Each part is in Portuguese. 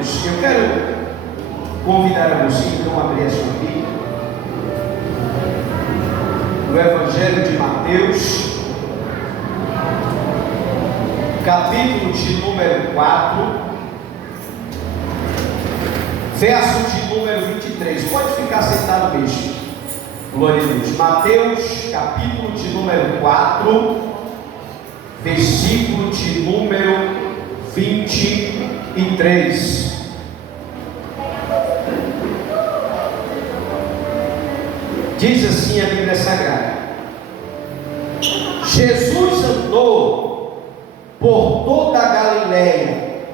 Deus. Eu quero convidar a você então a abrir a sua Bíblia no Evangelho de Mateus, capítulo de número 4, verso de número 23. Pode ficar sentado mesmo. Glória a Deus. Mateus, capítulo de número 4, versículo de número 23. Diz assim a Bíblia Sagrada: Jesus andou por toda a Galileia,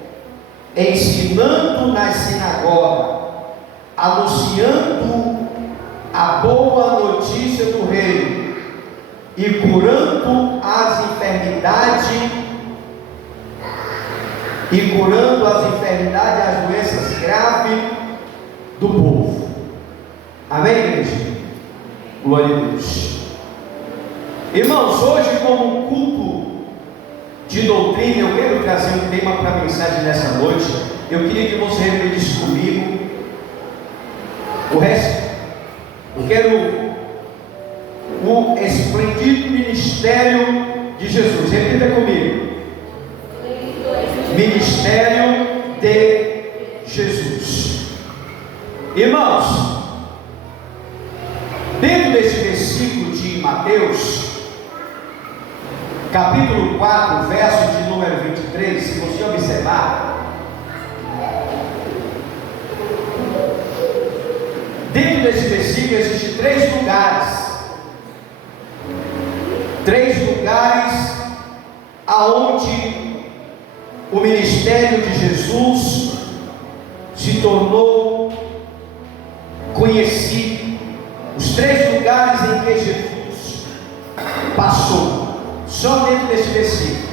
ensinando nas sinagogas, anunciando a boa notícia do reino e curando as enfermidades as doenças graves do povo. Amém, igreja? Glória a Deus. Irmãos, hoje, como um culto de doutrina, eu quero trazer um tema para a mensagem dessa noite. Eu queria que você repetisse comigo o resto. Eu quero o esplêndido ministério de Jesus. Repita comigo: ministério de Jesus. Irmãos, dentro desse versículo de Mateus, capítulo 4, verso de número 23, se você observar, dentro desse versículo existem três lugares aonde o ministério de Jesus se tornou conhecido. Os três lugares em que Jesus passou, só dentro desse versículo.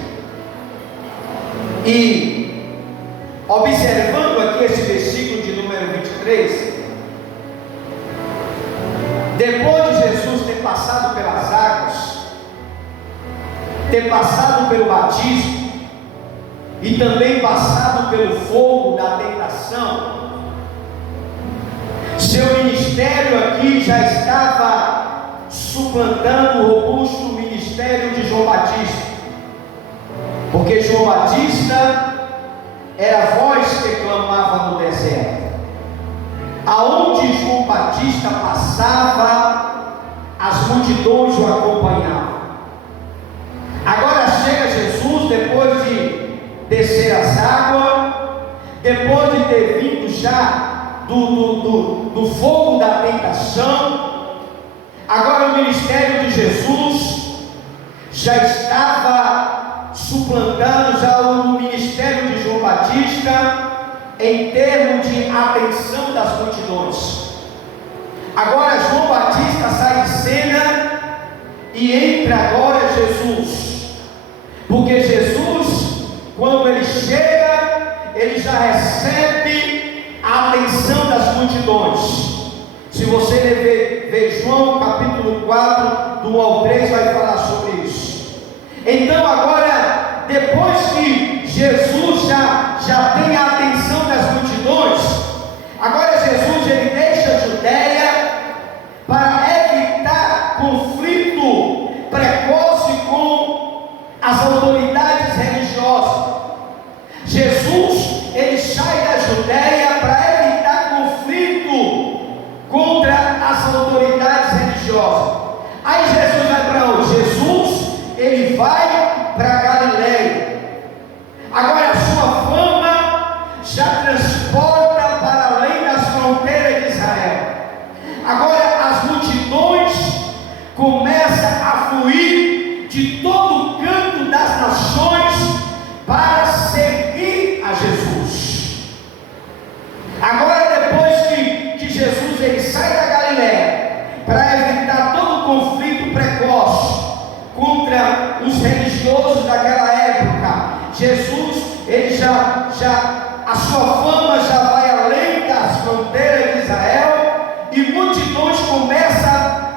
E observando aqui esse versículo de número 23, depois de Jesus ter passado pelas águas, ter passado pelo batismo e também passado pelo fogo da tentação, seu ministério aqui já estava suplantando o robusto ministério de João Batista, porque João Batista era a voz que clamava no deserto. Aonde João Batista passava, as multidões o acompanhavam. Agora chega Jesus, depois de descer as águas, depois de ter vindo já do fogo da tentação, agora o ministério de Jesus já estava suplantando já o ministério de João Batista em termos de atenção das multidões. Agora João Batista sai de cena e entra agora Jesus, porque Jesus, quando ele chega, ele já recebe a atenção das multidões. Se você ver João capítulo 4, do 1 ao 3, vai falar sobre isso. Então agora, depois que Jesus já tem a atenção das multidões, agora Jesus ele deixa a Judeia para evitar conflito precoce com as autoridades religiosas. Jesus ele sai da Judeia para evitar conflito contra as autoridades religiosas. Aí Jesus vai para onde? Jesus ele vai para Galileia. Agora a sua fama já transporta para além das fronteiras de Israel. Agora as multidões começam a fluir de todo o canto das nações para seguir a Jesus. Agora, depois que Jesus ele sai da Galileia para evitar todo o conflito precoce contra os religiosos daquela época, Jesus ele já a sua fama já vai além das fronteiras de Israel e multidões começam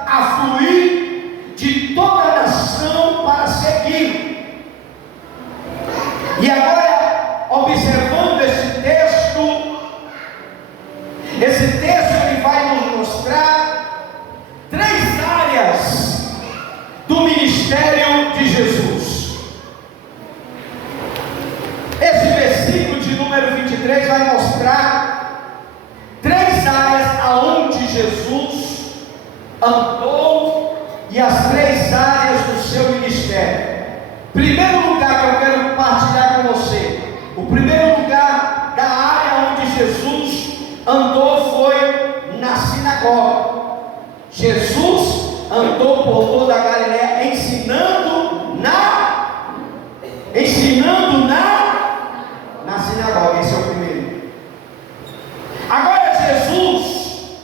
a fluir de toda a nação para seguir. E agora, observando esse texto, Esse texto ele vai nos mostrar três áreas do ministério de Jesus. Esse versículo de número 23 vai mostrar três áreas aonde Jesus andou e as três áreas do seu ministério. Primeiro lugar que eu quero compartilhar com você, o primeiro lugar da área onde Jesus andou foi na sinagoga. Jesus andou por toda a Galileia ensinando na sinagoga. Esse é o primeiro. Agora Jesus,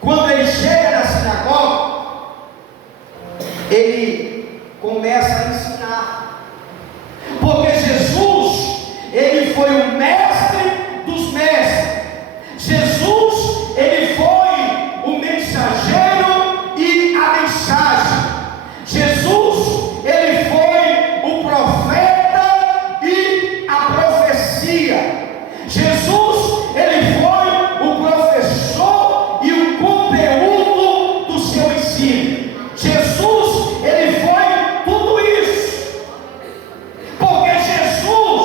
quando ele chega na sinagoga, ele começa a ensinar, porque Jesus, ele foi o mestre dos mestres. Jesus, ele foi o mensageiro e a mensagem. Jesus, ele foi o profeta e a profecia. Jesus, ele foi o professor e o conteúdo do seu ensino. Jesus, ele foi tudo isso, porque Jesus,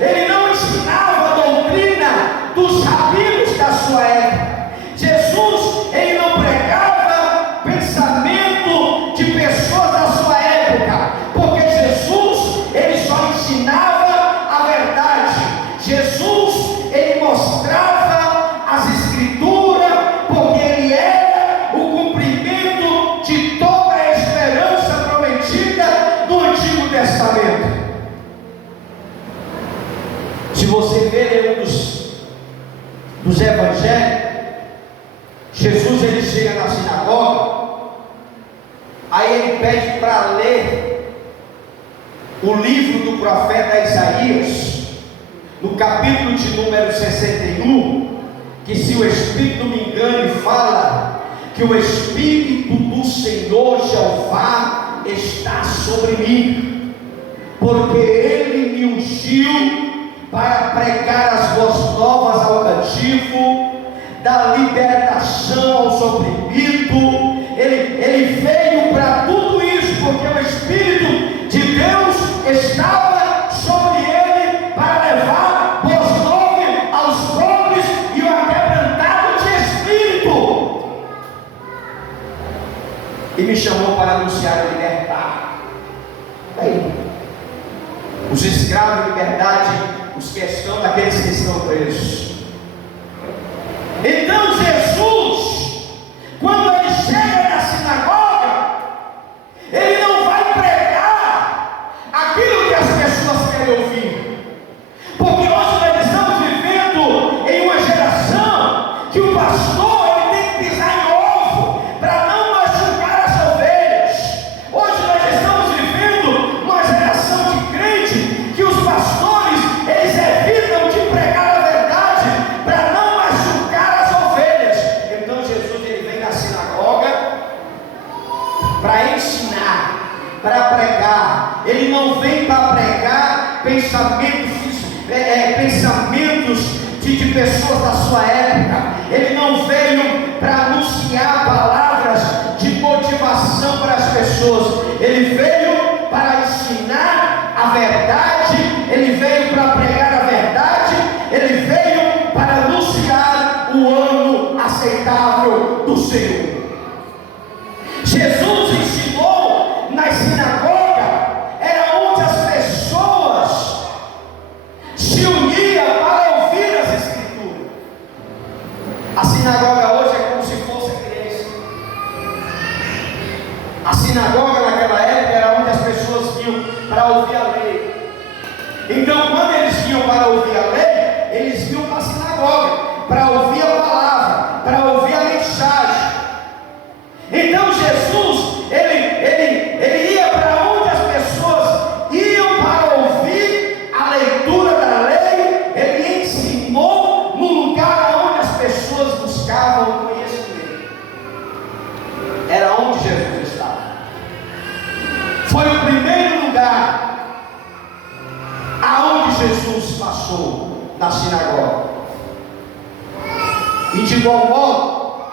ele não ensinava a doutrina dos rabinos da sua época. Jesus, ele não pregava pensamento de pessoas da sua época, porque Jesus, ele só ensinava a verdade. Jesus, ele mostrava as escrituras, porque ele era o cumprimento de toda a esperança prometida do Antigo Testamento. Se você ver um dos evangelhos, Jesus ele chega na sinagoga, aí ele pede para ler o livro do profeta Isaías, no capítulo de número 61, que, se o Espírito não me engane, fala que o Espírito do Senhor Jeová está sobre mim, porque ele me ungiu para pregar as boas novas ao cativo, da libertação aos oprimidos. Ele veio para tudo isso, porque o Espírito de Deus estava sobre ele para levar boas novas aos pobres e o aquebrantado de espírito, e me chamou para anunciar e libertar. Aí, os escravos em liberdade, os que estão, daqueles que estão presos. Então Jesus, quando ele chega na sinagoga, ele não vai pregar aquilo que as pessoas querem ouvir, porque hoje nós estamos vivendo em uma geração que o pastor ele tem que pisar em ovo para não machucar as ovelhas. Hoje nós estamos vivendo uma geração de crente que os pastores eles evitam de pregar a verdade para não machucar as ovelhas. Então Jesus ele vem na sinagoga para ensinar, para pregar. Ele não vem para pregar pensamentos de pessoas da sua época. Ele não veio para anunciar palavras de motivação para as pessoas. Ele veio para ensinar a verdade. Ele veio para pregar a verdade. Ele veio para anunciar o ano aceitável do Senhor. Jesus ensinou nas sinagogas, era onde as pessoas se uniam para ouvir as escrituras. A sinagoga hoje é como se fosse a igreja. A sinagoga naquela época era onde as pessoas iam para ouvir a lei. Então, quando eles iam para ouvir a lei, eles iam para a sinagoga para ouvir a palavra, para ouvir a mensagem. Então Jesus, ele ia para onde as pessoas iam para ouvir a leitura da lei. Ele ensinou no lugar onde as pessoas buscavam conhecimento. Era onde Jesus estava. Foi o primeiro lugar aonde Jesus passou, na sinagoga. E de igual modo,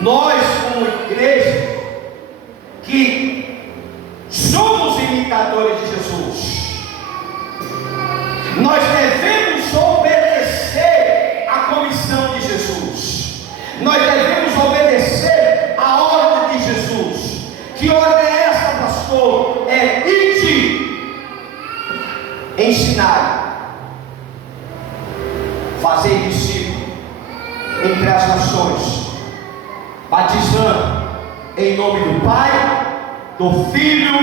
nós como igreja, que somos imitadores de Jesus, nós devemos obedecer à comissão de Jesus, nós devemos obedecer à ordem de Jesus. Que ordem é essa, pastor? É ide, ensinar, fazer discípulo entre as nações, batizando em nome do Pai, do Filho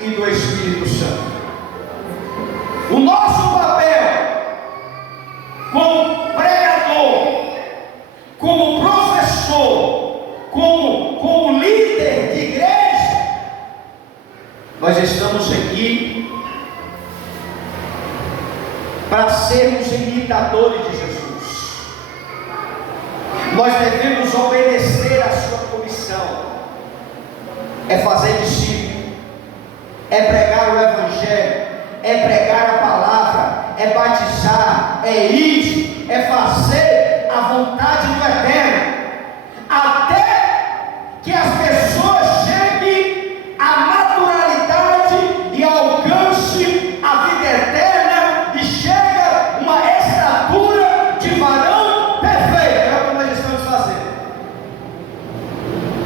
e do Espírito Santo. O nosso papel como pregador, como professor, como líder de igreja, nós estamos aqui para sermos imitadores de Jesus. Nós devemos obedecer à sua comissão. É fazer discípulo, é pregar o Evangelho, é pregar a palavra, é batizar, é ir, é fazer a vontade do Eterno, até que as pessoas cheguem à naturalidade e alcance a vida eterna e chegue uma estatura de varão perfeito. É o que nós estamos fazendo.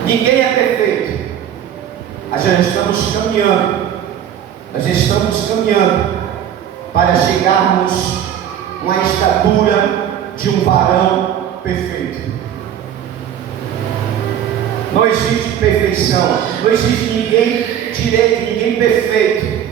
Ninguém é perfeito. Nós estamos caminhando para chegarmos a uma estatura de um varão perfeito. Não existe perfeição, não existe ninguém direito, ninguém perfeito,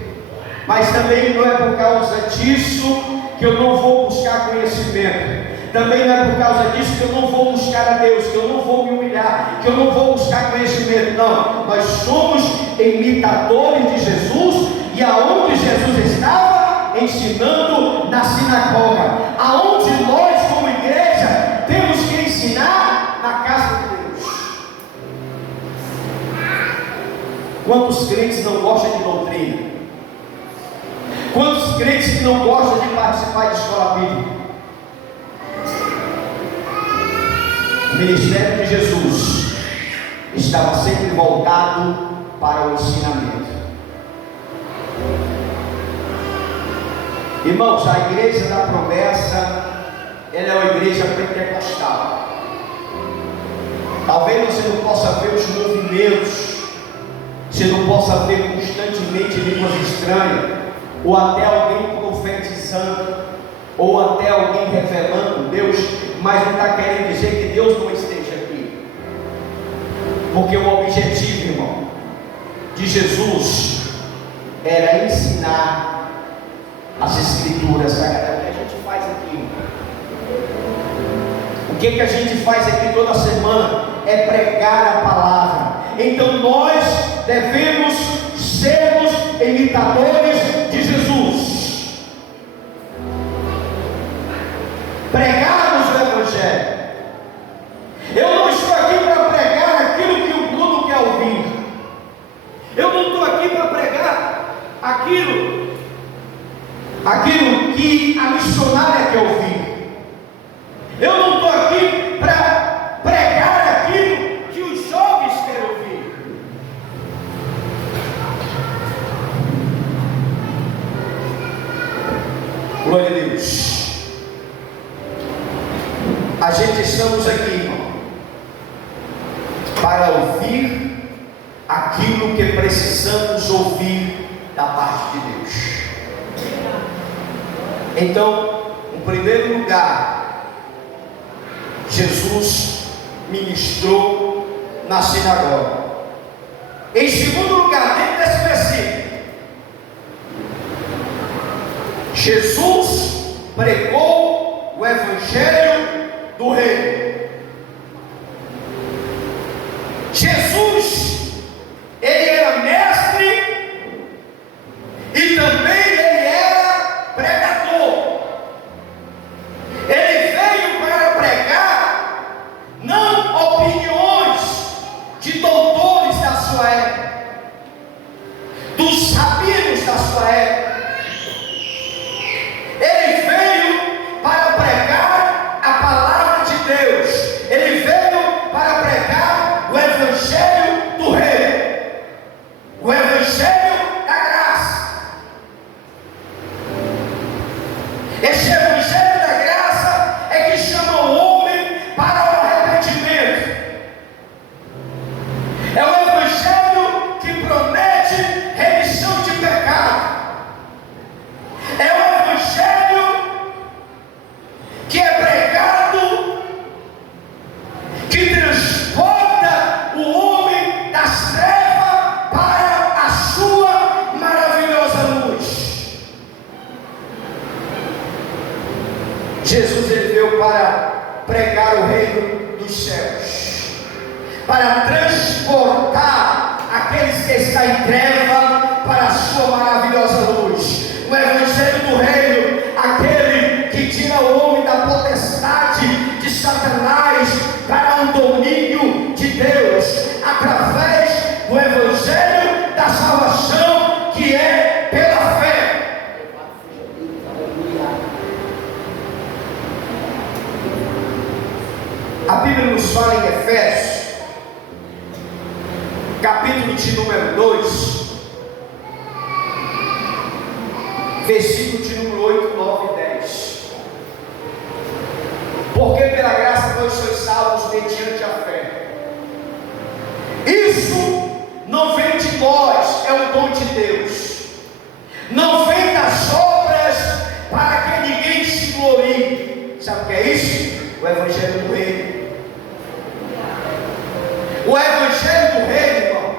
mas também não é por causa disso que eu não vou buscar conhecimento. Também não é por causa disso que eu não vou buscar a Deus, que eu não vou me humilhar, que eu não vou buscar conhecimento. Não, nós somos imitadores de Jesus. E aonde Jesus estava? Ensinando na sinagoga. Aonde nós como igreja temos que ensinar? Na casa de Deus. Quantos crentes não gostam de doutrina? Quantos crentes que não gostam de participar de escola bíblica? O ministério de Jesus estava sempre voltado para o ensinamento. Irmãos, a igreja da promessa, ela é uma igreja pentecostal. Talvez você não possa ver os movimentos, você não possa ver constantemente línguas estranhas, ou até alguém profetizando, ou até alguém revelando Deus, mas não está querendo dizer que Deus não esteja aqui. Porque o objetivo, irmão, de Jesus era ensinar as Escrituras. O que a gente faz aqui? O que a gente faz aqui toda semana? É pregar a palavra. Então nós devemos sermos imitadores de Jesus. Pregarmos o Evangelho. Eu não estou aqui para pregar aquilo que o Bruno quer ouvir. Eu não estou aqui para pregar aquilo que a missionária quer ouvir. Eu não estou aqui para pregar aquilo que os jovens querem ouvir. Glória a Deus. A gente estamos aqui, irmão, para ouvir aquilo que precisamos ouvir da parte de Deus. Então, em primeiro lugar, Jesus ministrou na sinagoga. Em segundo lugar, dentro desse versículo, Jesus pregou o Evangelho do Reino. Jesus, ele era mestre e também ele era pregador. Ele veio para pregar não opiniões de doutores da sua época, dos sabinos da sua época. Ele veio para pregar a palavra de reino dos céus, para transportar aqueles que estão em treva para a sua maravilhosa luz. O evangelho do reino, aquele que tira o homem da potestade de Satanás para um domínio de Deus, através do evangelho da salvação, que é pela fé. A Bíblia nos fala em Efésios, capítulo de número 2, versículo de número 8, 9 e 10. Porque pela graça nós sois salvos mediante a fé. Isso não vem de nós, é um dom de Deus. Não vem das obras para que ninguém se glorie. Sabe o que é isso? O evangelho do reino. O evangelho do reino, irmão,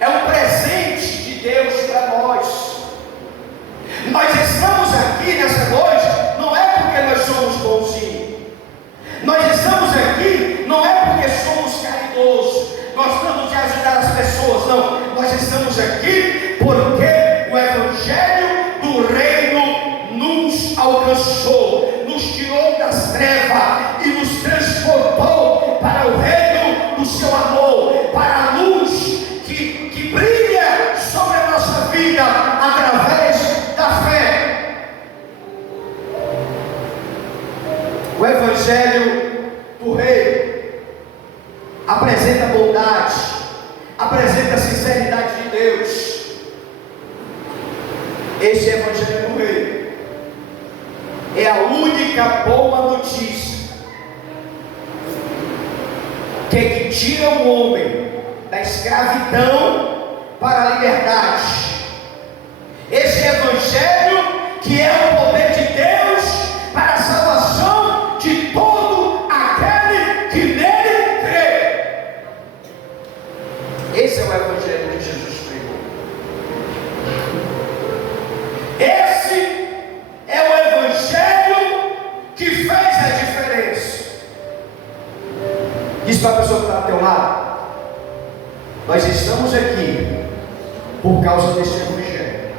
é um presente de Deus para nós. Nós estamos aqui nessa noite, não é porque nós somos bonzinhos. Nós estamos aqui, não é porque somos caridosos, gostamos de ajudar as pessoas, não. Nós estamos aqui porque o evangelho do reino nos alcançou, nos tirou das trevas e nos transportou para o reino do seu amor, para a luz que brilha sobre a nossa vida através da fé. O evangelho do reino apresenta bondade, apresenta a sinceridade de Deus. Esse evangelho do reino é a única boa notícia que tira o homem da escravidão para a liberdade. Esse evangelho que é o poder de Deus para a salvação de todo aquele que nele crê. Esse é o evangelho que Jesus pregou. Esse é o evangelho que fez a diferença. Diz para a pessoa que está ao teu lado: nós estamos aqui por causa desse evangelho.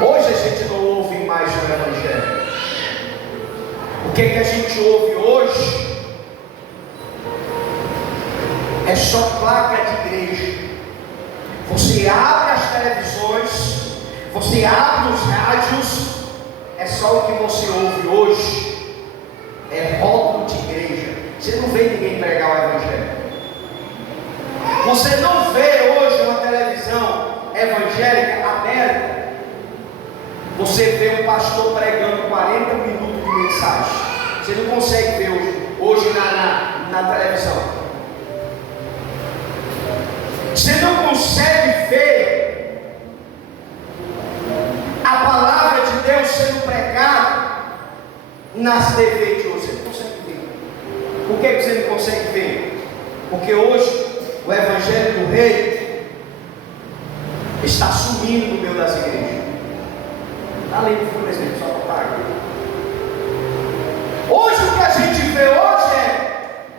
Hoje a gente não ouve mais o evangelho. O que a gente ouve hoje é só placa de igreja. Você abre as televisões, você abre os rádios, é só o que você ouve hoje. É rótulo de igreja. Você não vê ninguém pregar o evangelho. Você não vê hoje uma televisão evangélica aberta. Você vê um pastor pregando 40 minutos de mensagem. Você não consegue ver hoje na televisão. Você não consegue ver a palavra de Deus sendo pregada nas TV de hoje. Você não consegue ver. Por que você não consegue ver? Porque hoje o evangelho do rei está sumindo no meio das igrejas. Está lendo, por exemplo, só para parar. Hoje o que a gente vê hoje é: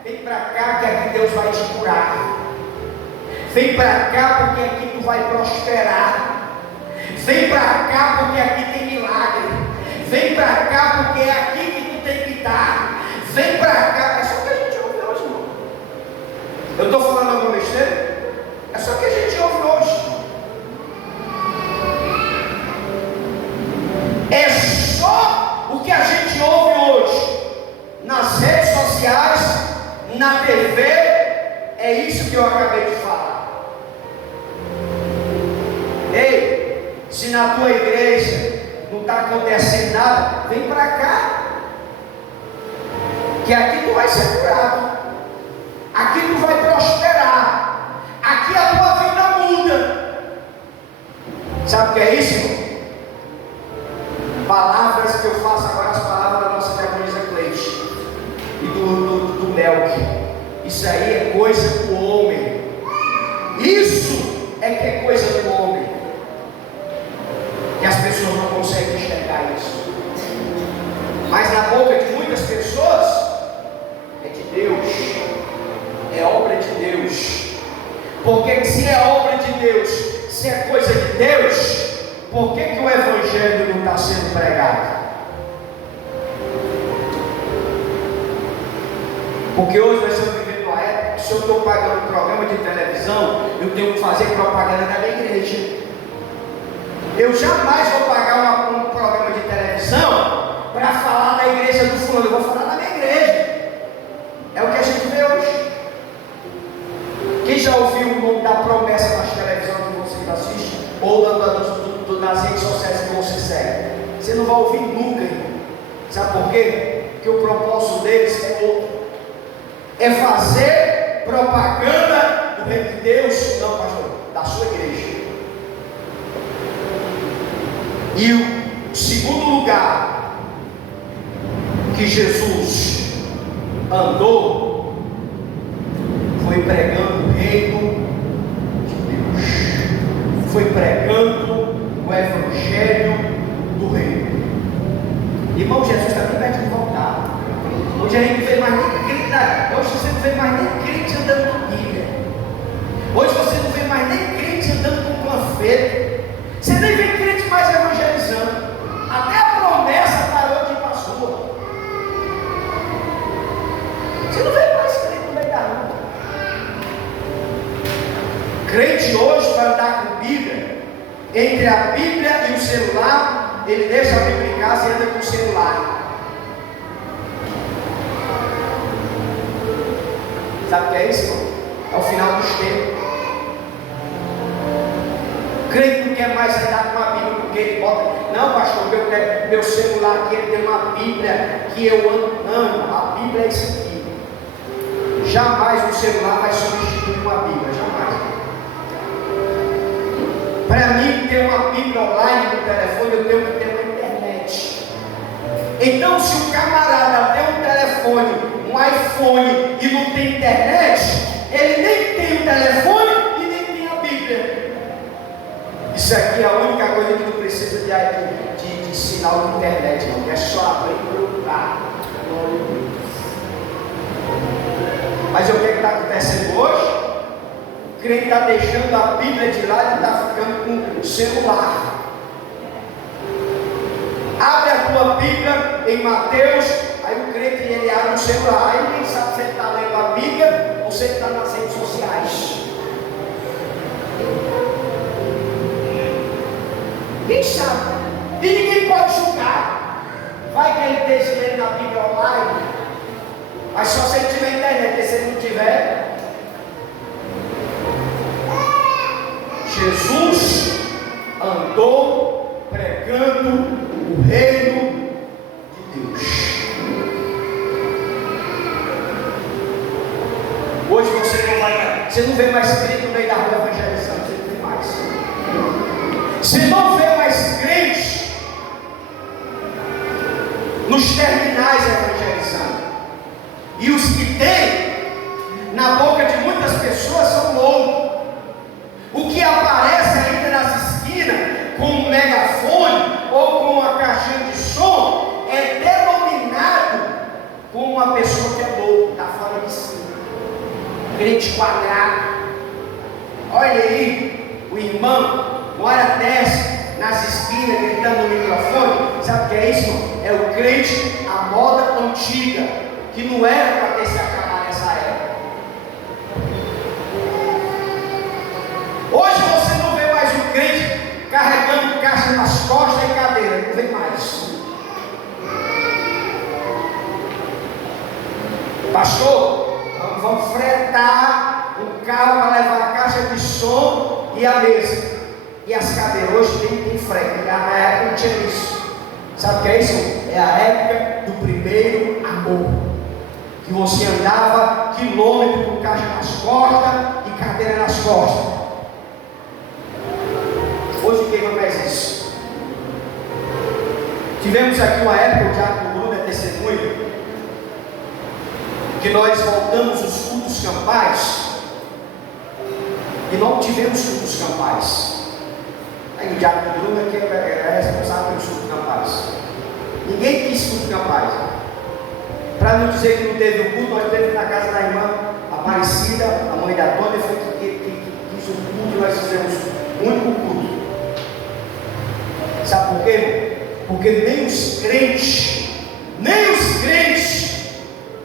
vem para cá que aqui Deus vai te curar. Vem para cá porque aqui tu vai prosperar. Vem para cá porque aqui tem milagre. Vem para cá porque é aqui que tu tem que estar. Vem para cá. É só o que a gente ouve hoje, irmão. Eu estou falando alguma besteira? É só o que a gente ouve hoje. É só o que a gente ouve hoje nas redes sociais, na TV. É isso que eu acabei de falar. Ei, se na tua igreja não está acontecendo nada, vem para cá, que aqui tu vai ser curado, aqui tu vai prosperar, aqui a tua vida muda. Sabe o que é isso, irmão? Palavras que eu faço agora, as palavras da nossa diaconisa Cleide e do Melk. Isso aí é coisa do homem. Isso é que é coisa do homem. E as pessoas não conseguem enxergar isso. muitas pessoas é de Deus, é obra de Deus. Porque se é obra de Deus, se é coisa de Deus, por que o Evangelho não está sendo pregado? Porque hoje nós estamos vivendo uma época que se eu estou pagando um programa de televisão, eu tenho que fazer propaganda da minha igreja. Eu jamais vou pagar um programa de televisão para falar da igreja do fulano, eu vou falar da minha igreja. É o que a gente vê hoje. Quem já ouviu o nome da promessa nas televisões que você assiste, ou nas redes sociais que você segue? Você não vai ouvir nunca, irmão. Sabe por quê? Porque o propósito deles é outro. É fazer propaganda do reino de Deus, não, pastor, da sua igreja. E o segundo lugar que Jesus andou foi pregando o reino de Deus, foi pregando o evangelho do reino. Irmão, Jesus está bem perto de voltar. Hoje a gente não vê mais nem crente, hoje você não vê mais nem crente andando com Bíblia. Hoje você não vê mais nem crente andando com panfleto. Você nem vê crente mais evangelizando. Até a promessa parou de ir para a sua. Você não vê mais crente no meio da rua. Crente hoje, para andar com Bíblia, entre a Bíblia e o celular, ele deixa a Bíblia em casa e anda com o celular. Sabe o que é isso, irmão? É o final dos tempos. Crente não quer mais andar com a Bíblia, porque ele bota, não, pastor, meu celular aqui ele tem uma Bíblia que eu amo. Não, a Bíblia é isso aqui. Jamais o celular vai substituir uma Bíblia, jamais. Para mim, ter uma Bíblia online no telefone, eu tenho que ter uma internet. Então, se o camarada tem um telefone, um iPhone e não tem internet, ele nem tem o telefone e nem tem a Bíblia. Isso aqui é a única coisa que não precisa de sinal de internet, não. É só abrir e procurar. Mas o que está acontecendo hoje? O crente está deixando a Bíblia de lado e está ficando com o celular. Abre a tua Bíblia em Mateus. Aí o crente ele abre o celular. Aí ninguém sabe se ele está lendo a Bíblia ou se ele está nas redes sociais. Quem sabe? E ninguém pode julgar. Vai que ele esteja lendo a Bíblia online. Mas só se ele tiver internet, porque se ele não tiver. Jesus andou pregando o reino de Deus. Hoje você não vê mais crente no meio da rua evangelizando, você não vê mais. Você não vê mais crente nos terminais evangelizando. E os que tem, na boca de muitas pessoas, são loucos. O que aparece ainda nas esquinas, com um megafone ou com uma caixinha de som, é denominado como uma pessoa que é louca, está fora de si. Crente quadrado. Olha aí, o irmão, uma hora desce nas esquinas, gritando no microfone. Sabe o que é isso? É o crente, a moda antiga, que não era para ter se acabado nessa época. Hoje você não vê mais o crente carregando caixa nas costas e cadeira, não vê mais. Pastor, vamos fretar um carro para levar a caixa de som e a mesa. E as cadeiras hoje tem frete. Na época não tinha isso. Sabe o que é isso? É a época do primeiro amor. Que você andava quilômetro com caixa nas costas e cadeira nas costas. Hoje quem não faz isso? Tivemos aqui uma época, o Diácono Bruno é testemunha, que nós voltamos os cultos campais e não tivemos cultos campais. Aí o Diácono Bruno é que é responsável pelos cultos campais. Ninguém quis cultos campais. Para não dizer que não teve o culto, nós teve na casa da irmã Aparecida, a mãe da Tônia, foi que quis o culto e nós fizemos o único culto. Sabe por quê? Porque nem os crentes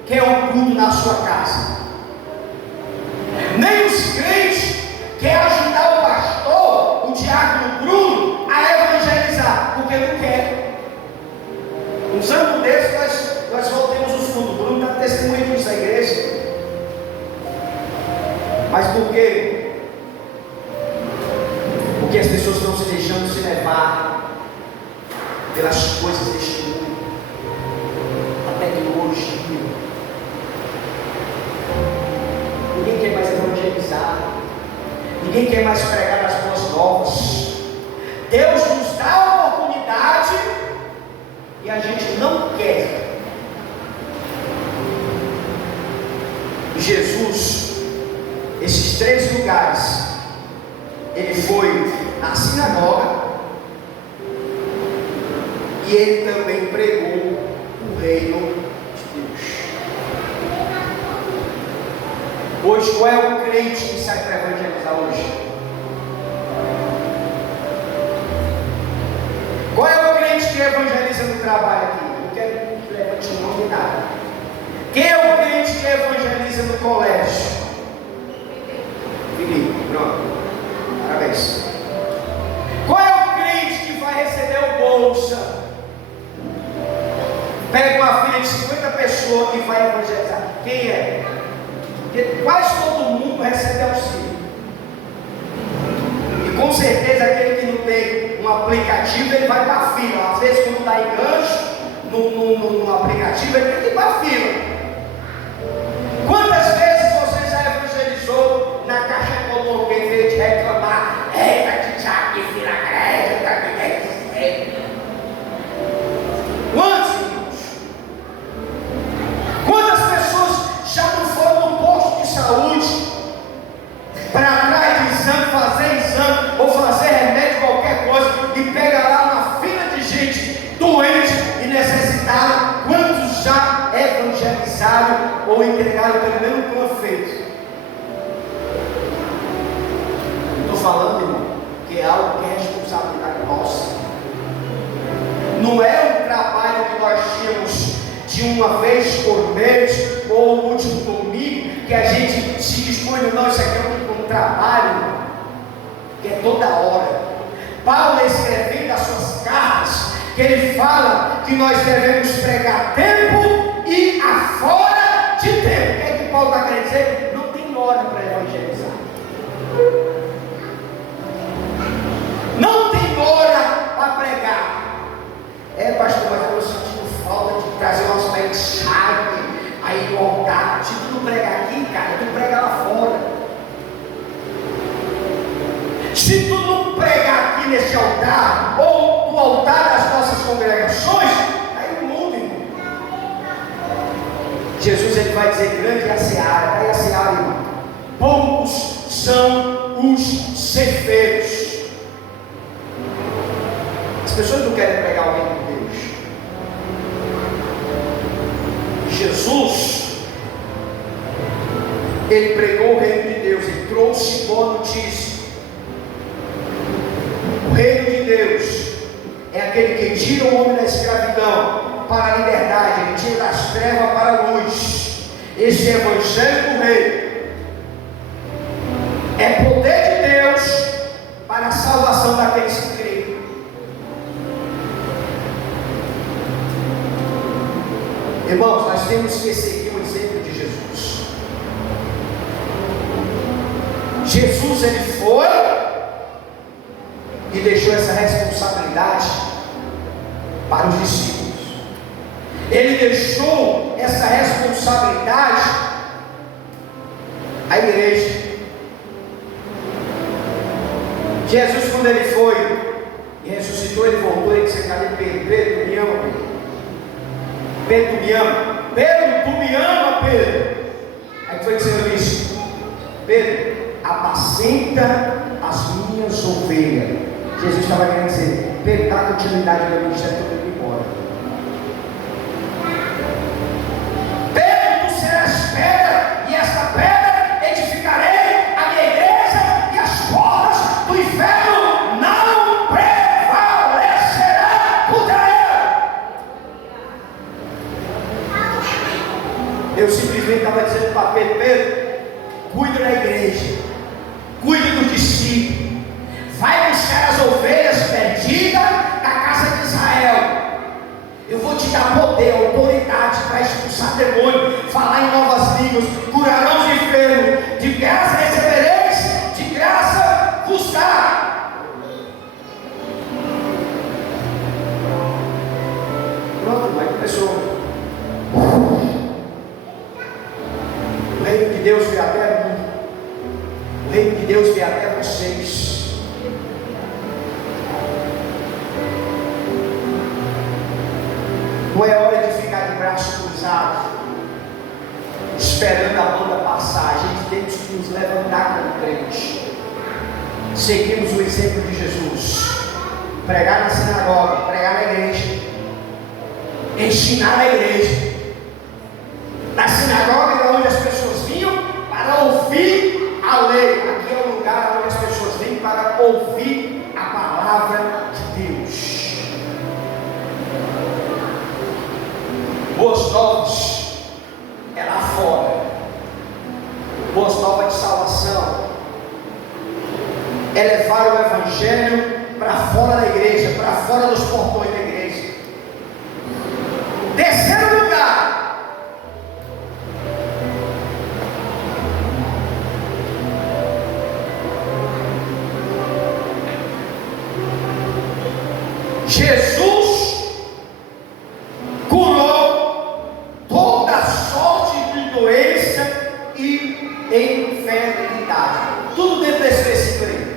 querem um culto na sua casa. Nem os crentes querem ajudar o pastor, o diácono Bruno, a evangelizar, porque não quer. Uns anos desses nós voltemos os cultos. O Bruno está testemunhando isso na igreja. Mas por quê? Porque as pessoas estão se deixando se levar pelas coisas deste mundo, a tecnologia. Ninguém quer mais evangelizar, ninguém quer mais pregar as boas novas. Deus nos dá a oportunidade e a gente não quer. Jesus, esses 3 lugares, ele foi na sinagoga e ele também pregou o reino de Deus. Hoje, qual é o crente que sai para evangelizar hoje? Qual é o crente que evangeliza no trabalho aqui? Não quero que levante o nome de nada. Quem é o crente que evangeliza no colégio? Felipe, pronto. Parabéns. Qual é o crente que vai receber o bolsa? Pega uma filha de 50 pessoas e vai evangelizar. Quem é? Porque quase todo mundo recebe auxílio. E com certeza aquele que não tem um aplicativo, ele vai para a fila. Às vezes quando está em gancho no aplicativo, ele tem que ir para a fila. Quantas vezes você já evangelizou na caixa econômica em vez de reclamar? Eita, que já que vira crédito, tá que quantos? Quantas pessoas já não foram no posto de saúde para atrás de exame, fazer exame ou fazer remédio, qualquer coisa, e pega lá uma fila de gente doente e necessitada? Quantos já evangelizaram ou entregaram pelo menos um panfleto? Estou falando, irmão, que é algo que é responsabilidade nossa. Não é um trabalho que nós tínhamos de uma vez por mês ou no último domingo que a gente se dispõe, não, isso aqui é um trabalho que é toda hora. Paulo escrevendo as suas cartas, que ele fala que nós devemos pregar tempo e afora de tempo. O que é que Paulo está querendo dizer? Não tem hora para evangelizar. Não tem hora para pregar. Pastor, mas eu estou sentindo falta de trazer umas mensagens aí no altar. Se tu não pregar aqui, cara, tu prega lá fora. Se tu não pregar aqui nesse altar, ou no altar das nossas congregações, aí o mundo, irmão. Jesus ele vai dizer: grande é a seara. Aí a seara, irmão. Poucos são os ceifeiros. As pessoas não querem pregar o reino de Deus. Jesus, ele pregou o reino de Deus, ele trouxe boa notícia. O reino de Deus é aquele que tira o homem da escravidão para a liberdade, ele tira das trevas para a luz. Esse evangelho do reino é poder de Deus para a salvação daqueles que creem. Irmãos, nós temos que seguir o exemplo de Jesus. Jesus ele foi e deixou essa responsabilidade para os discípulos. Ele deixou essa responsabilidade à igreja. Jesus, quando ele foi e ressuscitou, ele voltou e disse: cadê Pedro? Pedro, me ama, Pedro. Pedro, tu me ama. Pedro, tu me ama, Pedro. Aí foi que você disse: Pedro, apacenta as minhas ovelhas. Jesus estava querendo dizer: Pedro, dá continuidade ao ministério, que eu estou indo embora. Eu simplesmente estava dizendo para Pedro: Pedro, cuida da igreja, cuide do discípulo, vai buscar as ovelhas perdidas da casa de Israel. Eu vou te dar poder, autoridade para expulsar demônio, falar em novas línguas, curarão os enfermos, de graça recebereis, de graça vos dará. Pronto, aí começou. O reino de Deus veio até mim, o reino de Deus veio até vocês. Não é hora de ficar de braço cruzado, esperando a banda passar. A gente tem que nos levantar como crente. Seguimos o exemplo de Jesus. Pregar na sinagoga, pregar na igreja, ensinar na igreja. Na sinagoga era onde as pessoas vinham para ouvir a lei. Aqui é o lugar onde as pessoas vêm para ouvir a palavra de Deus. Boas novas é lá fora. Boas novas de salvação é levar o evangelho para fora da igreja, para fora dos portões da igreja. Terceiro lugar, Jesus curou toda sorte de doença e enfermidade. Tudo dentro desse versículo aí.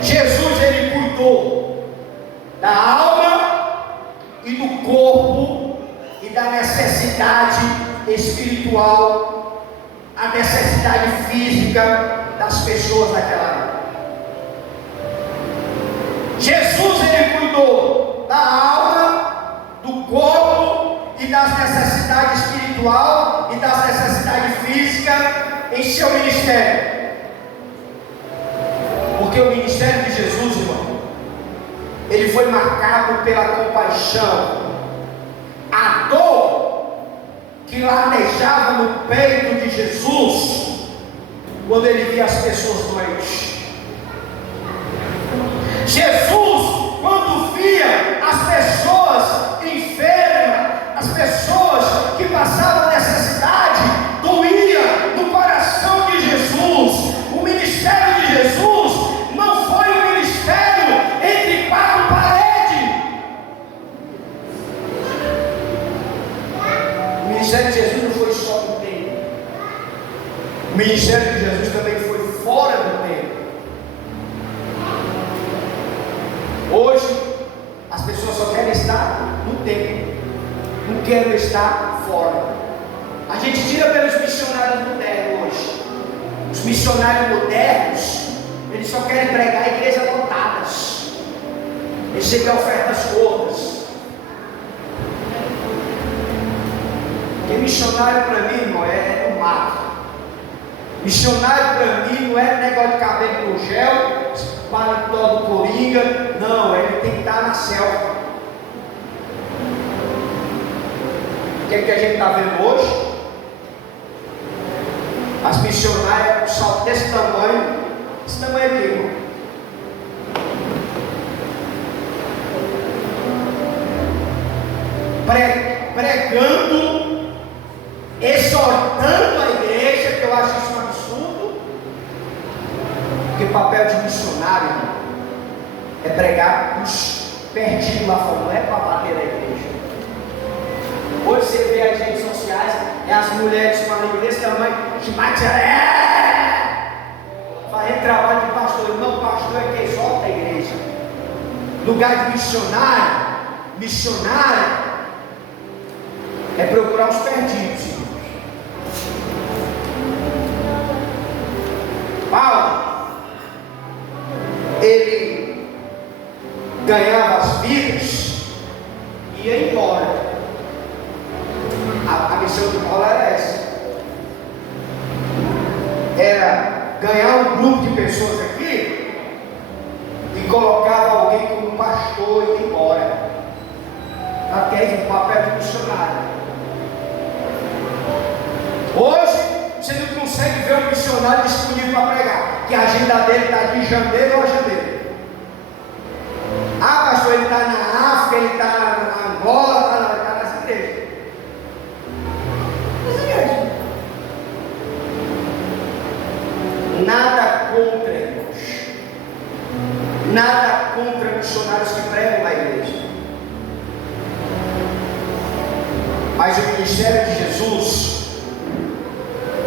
Jesus, ele cuidou da alma e do corpo e da necessidade espiritual, a necessidade física das pessoas daquela época. Jesus, ele cuidou da alma, do corpo e das necessidades espiritual e das necessidades físicas em seu ministério. Porque o ministério de Jesus, irmão, ele foi marcado pela compaixão. A dor que latejava no peito de Jesus quando ele via as pessoas doentes. Jesus, quando via as pessoas enfermas, as pessoas que passavam necessidade, doía no coração de Jesus. O ministério de Jesus não foi um ministério entre quatro paredes. O ministério de Jesus não foi só no templo. O ministério de Jesus também foi fora do templo. Hoje, as pessoas só querem estar no templo, não querem estar fora. A gente tira pelos missionários modernos hoje. Os missionários modernos, eles só querem pregar igrejas lotadas, receber ofertas todas. Porque missionário para mim, irmão, é no mato. Missionário para mim não é negócio de cabelo no gel, paletó do coringa. Não, ele tem que estar na selva. O que é que a gente está vendo hoje? As missionárias com salto desse tamanho aqui, irmão. Pregando, exortando a igreja, que eu acho isso um absurdo. Porque o papel de missionário, irmão, é pregar os perdidos lá fora, não é para bater na igreja. Hoje você vê as redes sociais, é as mulheres com a língua desse tamanho, que fazendo trabalho de pastor. Não, pastor é quem exalta a igreja. Lugar de missionário é procurar os perdidos, irmãos. Paulo, ele ganhava as vidas e ia embora. A missão de Paulo era essa. Era ganhar um grupo de pessoas aqui e colocava alguém como pastor e ir embora. catequese, um papel de missionário. Hoje, você não consegue ver um missionário disponível para pregar, que a agenda dele está de janeiro a janeiro. Ah, pastor, ele está na África, ele está na Angola, está nas igrejas. Nas igrejas. Nada contra, irmãos. Nada contra missionários que pregam na igreja. Mas o ministério de Jesus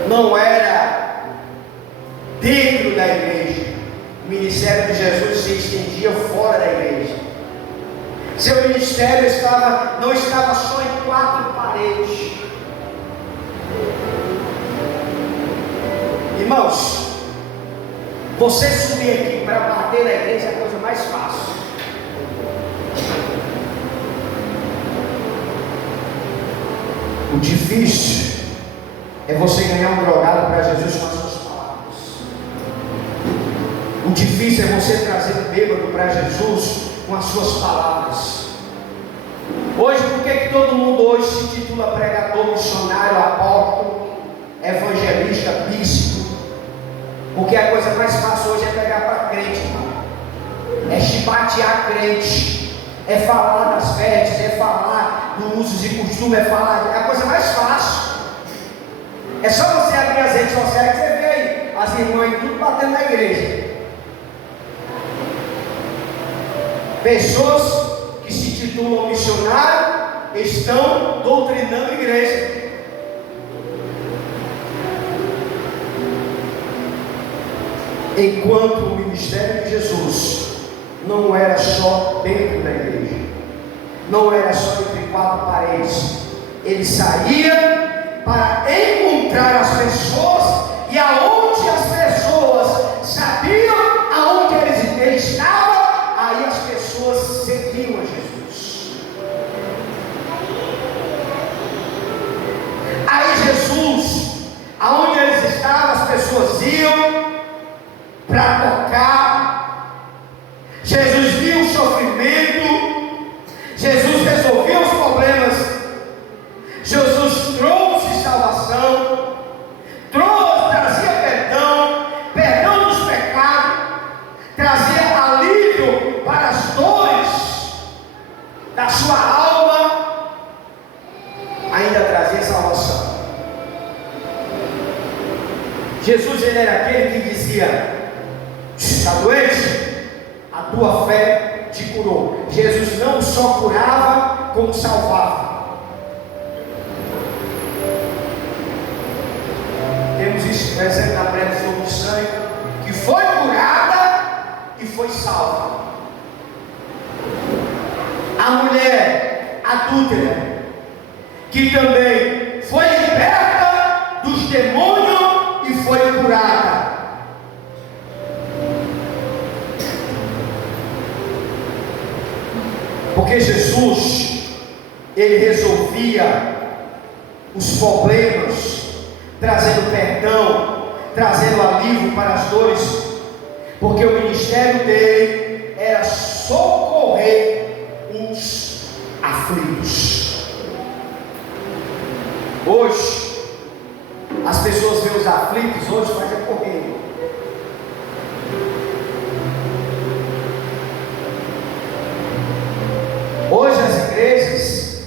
não era dentro da igreja. O ministério de Jesus se estendia fora da igreja. Seu ministério não estava só em 4 paredes. Irmãos, você subir aqui para bater na igreja é a coisa mais fácil. O difícil é você ganhar um drogado para Jesus com as suas palavras. O difícil é você trazer um bêbado para Jesus com as suas palavras. Hoje, por que todo mundo hoje se titula pregador, missionário, apóstolo, evangelista, bispo? Porque a coisa mais fácil hoje é pegar para crente, irmão. É chibatear crente, é falar das festas, é falar dos usos e costumes, é falar. É a coisa mais fácil. É só você abrir as redes sociais que você vê aí as irmãs tudo batendo na igreja. Pessoas que se titulam missionário estão doutrinando a igreja. Enquanto o ministério de Jesus não era só dentro da igreja, não era só entre 4 paredes, ele saía para encontrar as pessoas, e aonde as pessoas sabiam aonde ele estava, aí as pessoas seguiam a Jesus. Aí Jesus, aonde eles estavam, as pessoas iam para tocar. Jesus viu o sofrimento, Jesus resolveu os problemas, Jesus trouxe salvação, trazia perdão dos pecados, trazia alívio para as dores da sua alma, ainda trazia salvação. Jesus, ele era aquele que dizia: está doente? A tua fé te curou. Jesus não só curava, como salvava. Temos isso, por exemplo, na pregação do sangue, que foi curada e foi salva. A mulher adúltera, que também foi liberta dos demônios e foi curada. Porque Jesus, ele resolvia os problemas, trazendo perdão, trazendo alívio para as dores, porque o ministério dele era socorrer os aflitos. Hoje, as pessoas veem os aflitos, hoje fazem correr. Hoje as igrejas,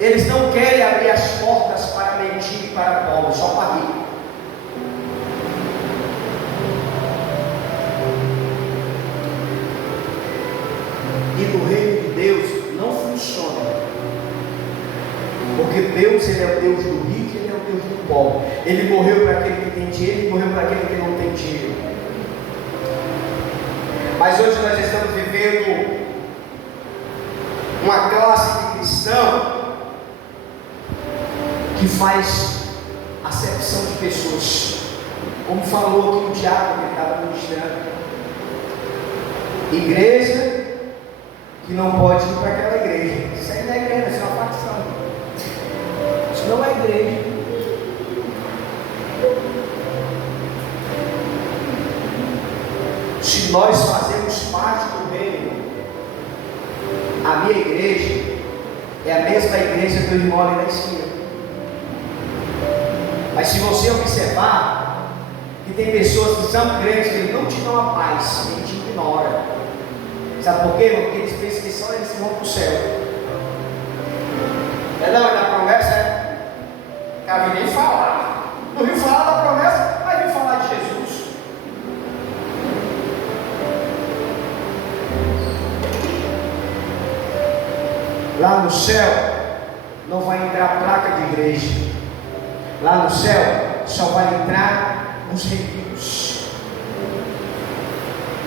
eles não querem abrir as portas para mentir e para pobre, só para rico. E no reino de Deus não funciona, porque Deus, ele é o Deus do rico, ele é o Deus do pobre. Ele morreu para aquele que tem dinheiro e morreu para aquele que não tem dinheiro. Mas hoje nós estamos vivendo uma classe de cristão que faz acepção de pessoas, como falou aqui o diácono que estava ministrando. Igreja que não pode ir para aquela igreja. Isso aí não é igreja, isso é uma facção. Isso não é igreja. Se nós fazemos parte do reino, a minha igreja é a mesma igreja do irmão ali na esquina. Mas se você observar, que tem pessoas que são crentes que não te dão a paz, ele te ignora. Sabe por quê? Porque eles pensam que só eles vão para o céu. Não, na promessa, cabe nem falar. Não viu falar da promessa, mas viu falar de Jesus. Lá no céu não vai entrar placa de igreja. Lá no céu só vai entrar os remidos.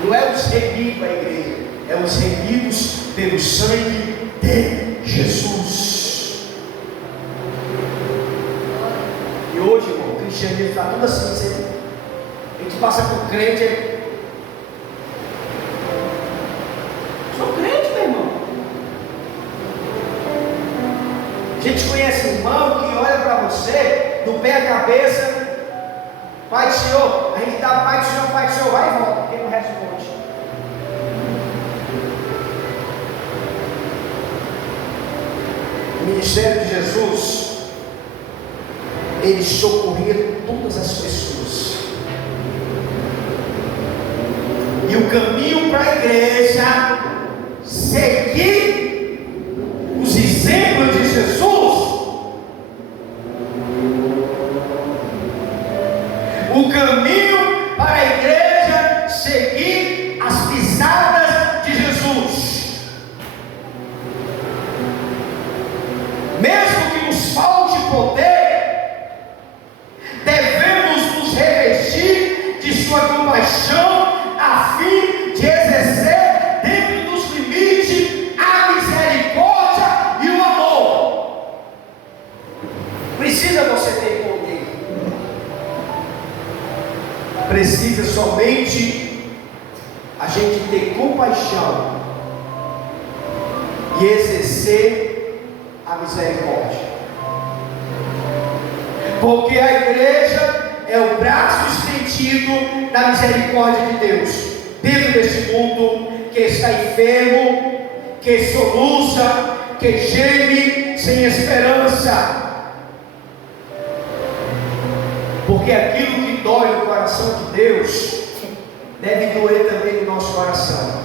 Não é os remidos a igreja, é os remidos pelo sangue de Jesus. E hoje, irmão, o cristianismo está tudo assim. A gente passa por crente. Sou crente, meu irmão. A gente conhece irmão que olha para você, do pé à cabeça, Pai do Senhor, a gente dá Pai do Senhor, vai e volta, porque não responde. O ministério de Jesus, ele socorria todas as pessoas. E o caminho para a igreja, seguir os exemplos de Jesus. O caminho para a igreja, seguir as pisadas de Jesus. Mesmo que nos falte poder, devemos nos revestir de sua compaixão, a fim de exercer dentro dos limites a misericórdia e o amor. Precisa você ter poder. Precisa somente a gente ter compaixão e exercer a misericórdia. Porque a igreja é o braço estendido da misericórdia de Deus dentro desse mundo que está enfermo, que soluça, que geme sem esperança. Porque aquilo que dói no coração de Deus deve doer também no nosso coração.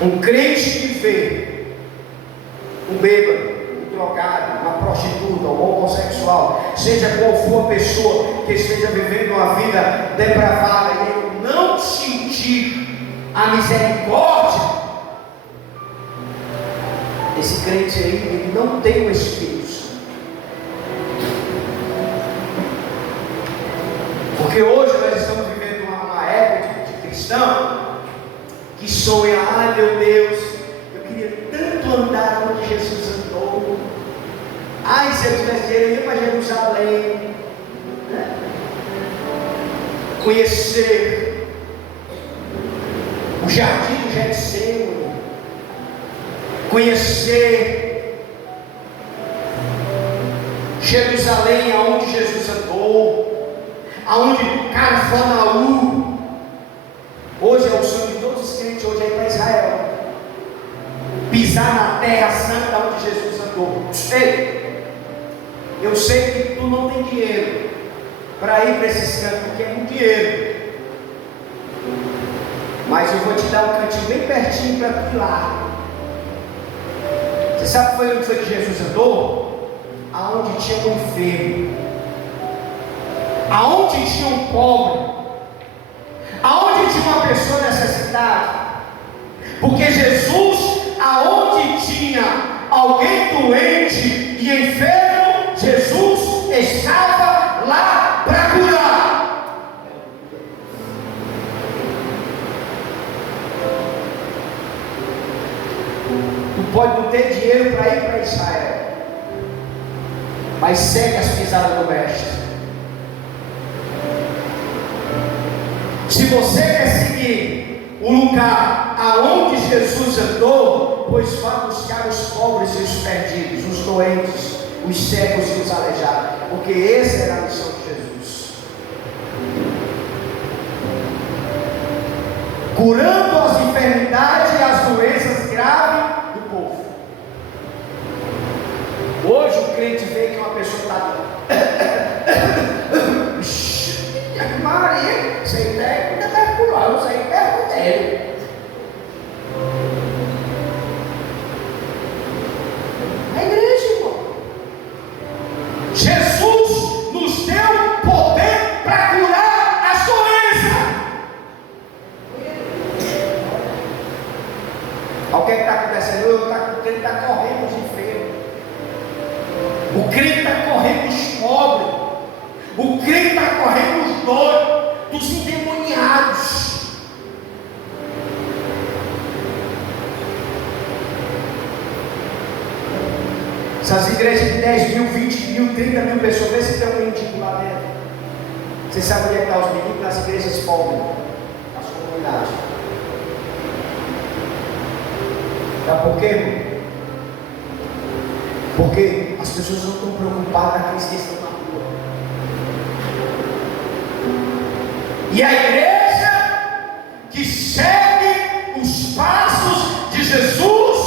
Um crente que vê um bêbado, um drogado, uma prostituta, um homossexual, seja qual for a pessoa que esteja vivendo uma vida depravada, e ele não sentir a misericórdia, esse crente aí, ele não tem o Espírito. Porque hoje nós estamos vivendo uma época de cristão que sonha, meu Deus, eu queria tanto andar onde Jesus andou. Se eu tivesse dinheiro, eu ia para Jerusalém, né? Conhecer o jardim do Getsemane, conhecer Jerusalém, aonde Jesus andou, aonde Cafarnaum. Hoje é o sonho de todos os crentes, hoje é ir para Israel, pisar na terra santa onde Jesus andou. Ei, eu sei que tu não tem dinheiro para ir para esses cantos, porque é muito dinheiro, mas eu vou te dar um cantinho bem pertinho para tu ir lá. Você sabe onde foi que Jesus andou? Aonde tinha um enfermo, aonde tinha um pobre, aonde tinha uma pessoa necessitada. Porque Jesus, aonde tinha alguém doente e enfermo, Jesus estava lá para curar. Tu pode não ter dinheiro para ir para Israel, mas segue as pisadas do mestre. Se você quer seguir o lugar aonde Jesus andou, pois vá buscar os pobres e os perdidos, os doentes, os cegos e os aleijados, porque essa era a missão de Jesus. Curando as enfermidades e as doenças graves Hoje o crente vê que uma pessoa está Maria, sem técnica, tuberculose, sem percutério. A igreja, irmão. Jesus nos deu poder para curar as doenças. O que está acontecendo? O crente está correndo os enfermos. O crente está correndo os pobres. O crente está correndo os doidos, dos endemoniados. Essas igrejas de 10 mil, 20 mil, 30 mil pessoas, vê se tem um mendigo lá dentro. Você sabe onde é que estão os mendigos? Nas igrejas pobres, nas comunidades. Sabe por quê, irmão? Porque as pessoas não estão preocupadas naqueles que estão na rua. E a igreja que segue os passos de Jesus,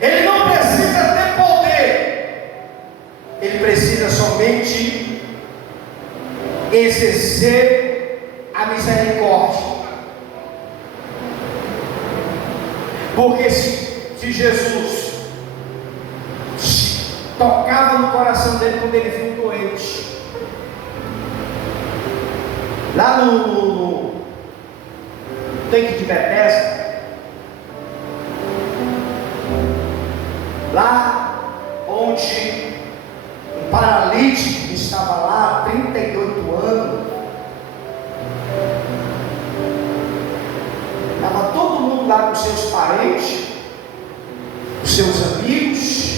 ele não precisa ter poder, ele precisa somente exercer a misericórdia. Porque se Jesus tocava no coração dele quando ele viu um doente, lá no tanque de Betesda, lá onde um paralítico estava lá há 38 anos, estava todo mundo lá com seus parentes, com seus amigos,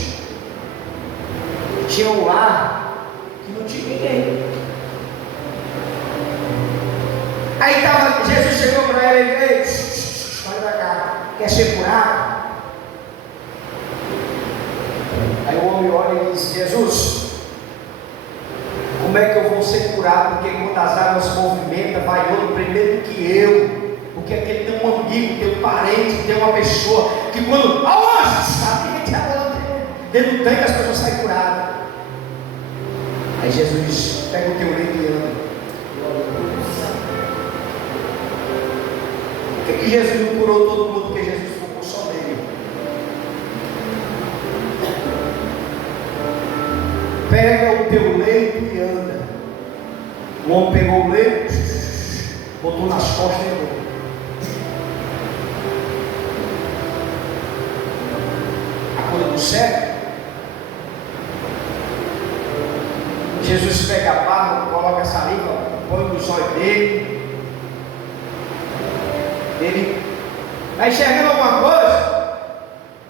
tinha um lar que não tinha ninguém. Aí Jesus chegou para ele e disse: olha para cá, quer ser curado? Aí o homem olha e diz: Jesus, como é que eu vou ser curado? Porque quando as águas se movimentam, vai outro primeiro que eu. Porque aquele tem um amigo, tem um parente, tem uma pessoa que quando sabe que dentro do tanque as pessoas saem curadas. Aí Jesus diz: pega o teu leito e anda. Por que Jesus não curou todo mundo? Porque Jesus focou só nele. Pega o teu leito e anda. O homem pegou o leito, botou nas costas e andou. A cura do cego. Jesus pega a barra, coloca a saliva, põe nos olhos dele. Ele está enxergando alguma coisa?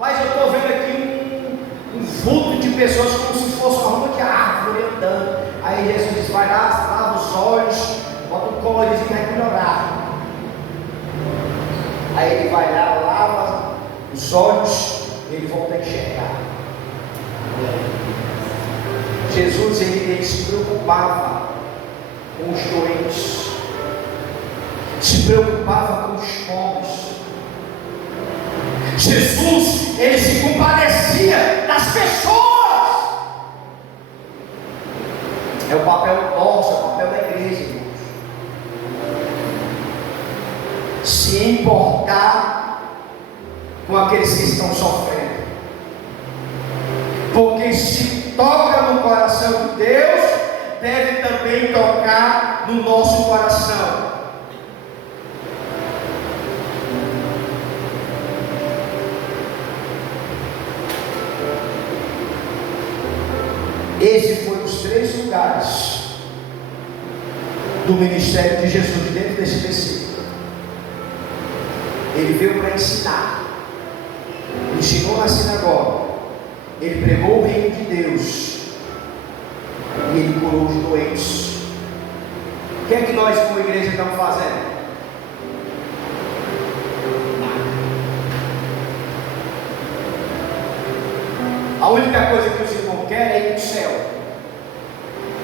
Mas eu estou vendo aqui um vulto de pessoas como se fosse uma rua de árvore andando. Aí Jesus diz: vai lá, lava os olhos, bota um colorizinho e vai melhorar. Aí ele vai lá, lava os olhos, ele volta a enxergar. Jesus ele se preocupava com os doentes, se preocupava com os pobres. Jesus ele se compadecia das pessoas. É o papel nosso, é o papel da igreja, irmãos. Se importar com aqueles que estão sofrendo. Porque se toca no coração de Deus, deve também tocar no nosso coração. Esse foi os 3 lugares do ministério de Jesus dentro desse versículo. Ele veio para ensinar, ensinou na sinagoga, ele pregou o reino de Deus e ele curou os doentes. O que é que nós como igreja estamos fazendo? A única coisa que os irmãos querem é ir para o céu,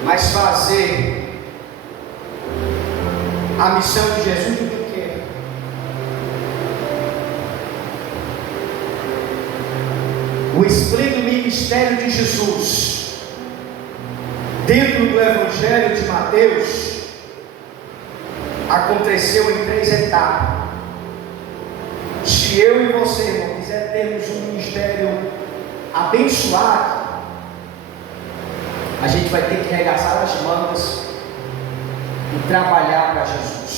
mas fazer a missão de Jesus ninguém quer. O esplêndido ministério de Jesus, dentro do Evangelho de Mateus, aconteceu em 3 etapas. Se eu e você, irmão, quiser termos um ministério abençoado, a gente vai ter que arregaçar as mangas e trabalhar para Jesus.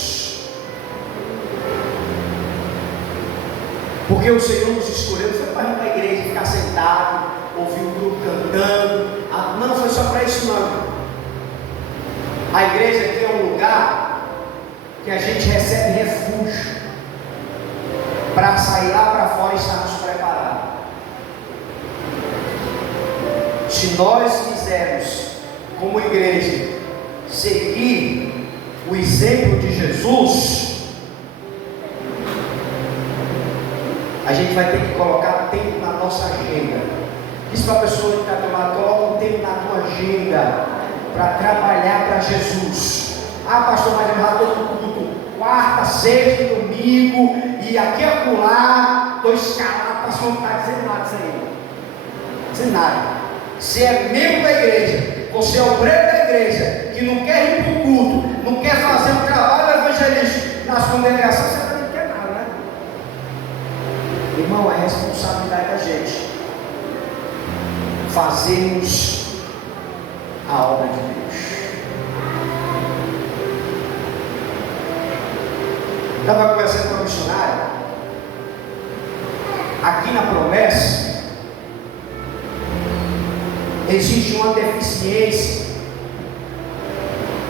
Porque o Senhor nos escolheu, não foi para ir para a igreja ficar sentado, ouvir o grupo cantando. Não foi só para isso não. A igreja aqui é um lugar que a gente recebe refúgio para sair lá para fora e estarmos preparados. Se nós quisermos, como igreja, seguir o exemplo de Jesus, a gente vai ter que colocar tempo na nossa agenda. Diz para a pessoa que está do lado: coloca um tempo na tua agenda para trabalhar para Jesus. Ah, pastor, mas eu já estou no culto quarta, sexta, domingo, e aqui e acolá, estou escalado, pastor, não está dizendo nada disso aí. Não dizendo nada. Você é membro da igreja, você é obreiro da igreja, que não quer ir para o culto, não quer fazer o trabalho evangelístico nas congregações, você também não quer nada, né? Irmão, é responsabilidade da gente fazermos a obra de Deus. Estava conversando com uma missionária aqui na Promessa. Existe uma deficiência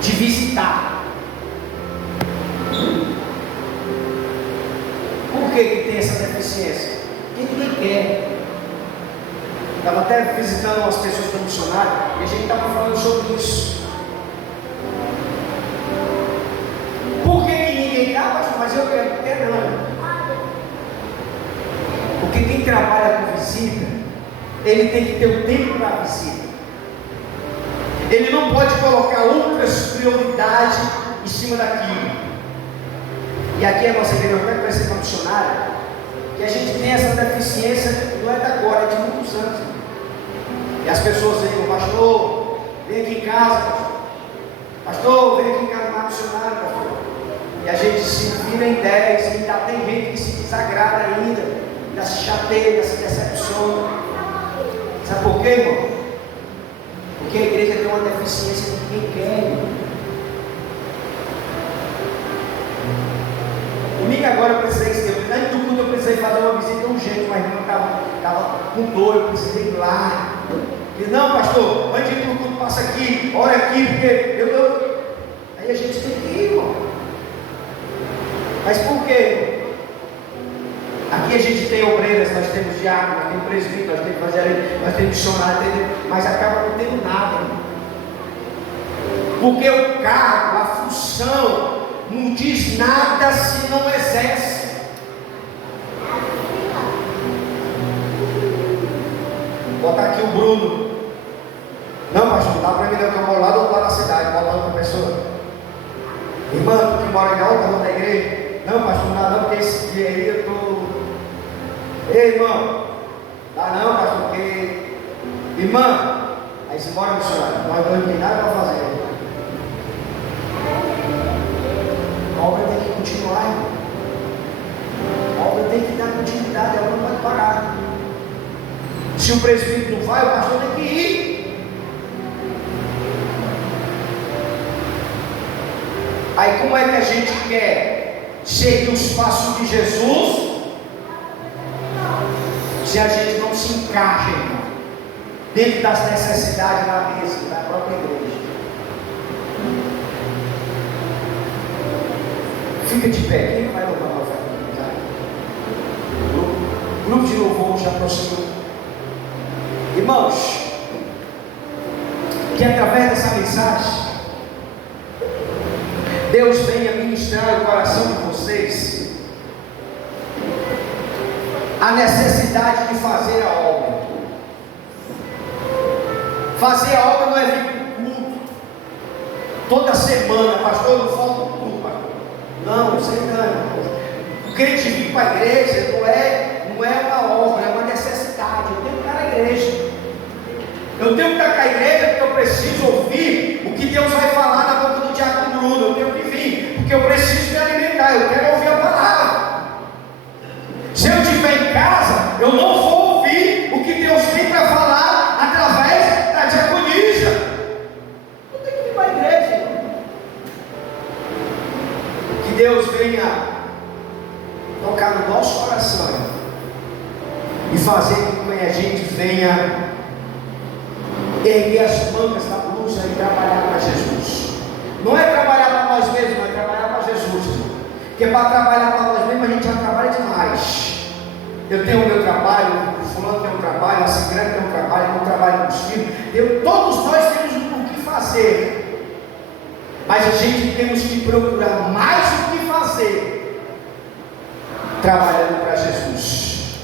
de visitar. Por que tem essa deficiência? Porque ninguém quer. Estava até visitando umas pessoas do missionário e a gente estava falando sobre isso. Por que ninguém quer? Mas eu quero não. Porque quem trabalha com visita, ele tem que ter o tempo para a visita. Ele não pode colocar outras prioridades em cima daquilo. E aqui a nossa igreja, eu quero conhecer uma missionária, que a gente tem essa deficiência, não é de agora, é de muitos anos. E as pessoas dizem: pastor, vem aqui em casa, pastor, vem aqui em casa uma missionária, pastor. E a gente se vira em 10, e ainda tem gente que se desagrada ainda, ainda se chateia, ainda se decepciona. Sabe por quê, irmão? Porque a igreja tem uma deficiência que ninguém quer, irmão. Comigo agora eu precisei, antes do culto eu precisei fazer uma visita urgente, mas irmão estava com dor, eu precisei ir lá. E não, pastor, antes de ir para o culto, passa aqui, ora aqui, porque eu. Aí a gente tem que ir, irmão. Mas por quê? Aqui a gente tem obreiras, nós temos diácono, nós temos presbítero, nós temos evangelista, nós temos missionário, mas acaba não tendo nada, irmão. Porque o cargo, a função, não diz nada se não exerce. Vou botar aqui o Bruno. Não, pastor, não dá para mim não, que eu moro lá do outro lado da cidade. Botar outra pessoa. Irmã, tu que mora na outra igreja. Não, pastor, não dá não, porque esse dia aí eu estou. Ei, irmão, dá não, pastor, porque. Irmã, aí se bora, missionário, nós não tem nada para fazer. A obra tem que continuar, irmão. A obra tem que dar continuidade, ela não pode parar. Se o presbítero não vai, o pastor tem que ir. Aí como é que a gente quer seguir os passos de Jesus se a gente não se encaixa, irmão, dentro das necessidades da mesa, da própria igreja? Fica de pé, quem vai louvar para oferta? O grupo de louvor já prosseguiu. Irmãos, que através dessa mensagem Deus venha ministrar o coração de vocês a necessidade de fazer a obra. Fazer a obra não é vir para o culto toda semana, pastor, não falta o culto, pastor. Não, você engana. O crente vir para a igreja não é uma obra, é uma necessidade. Eu tenho um cara tenho que estar com a igreja porque eu preciso ouvir o que Deus vai falar na boca do diácono Bruno. Eu tenho que vir, porque eu preciso me alimentar, eu quero ouvir a palavra. Se eu estiver em casa, eu não vou ouvir o que Deus tem para falar através da diaconisa. Eu tenho que ir para a igreja. Que Deus venha tocar no nosso coração e fazer com que a gente venha erguer as mangas da blusa e trabalhar para Jesus. Não é trabalhar para nós mesmos, é trabalhar para Jesus. Porque para trabalhar para nós mesmos a gente já trabalha demais. Eu tenho o meu trabalho, o fulano tem um trabalho, a ciclana tem um trabalho, eu trabalho com os filhos. Todos nós temos o que fazer. Mas a gente temos que procurar mais o que fazer trabalhando para Jesus.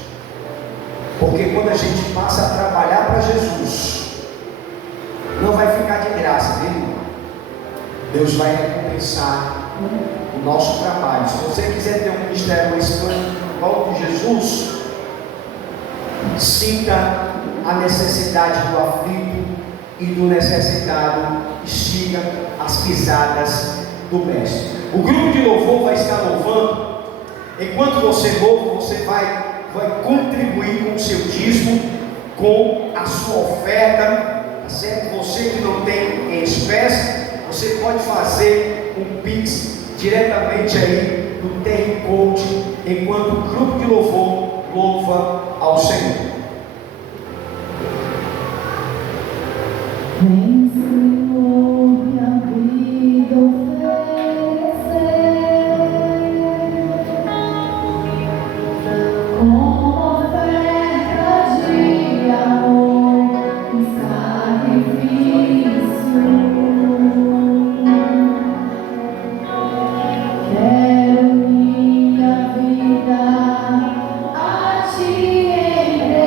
Porque quando a gente passa a trabalhar para Jesus, não vai ficar de graça, viu? Deus vai recompensar o nosso trabalho. Se você quiser ter um ministério igual de Jesus, sinta a necessidade do aflito e do necessitado e siga as pisadas do mestre. O grupo de louvor vai estar louvando. Enquanto você louva, você vai contribuir com o seu dízimo, com a sua oferta, tá certo? Você que não tem em espécie, você pode fazer um Pix diretamente aí no TR Code, enquanto o grupo de louvor louva ao Senhor. Vem, Senhor, minha vida oferecer, como oferta de amor e sacrifício. Quero minha vida a Ti entregar.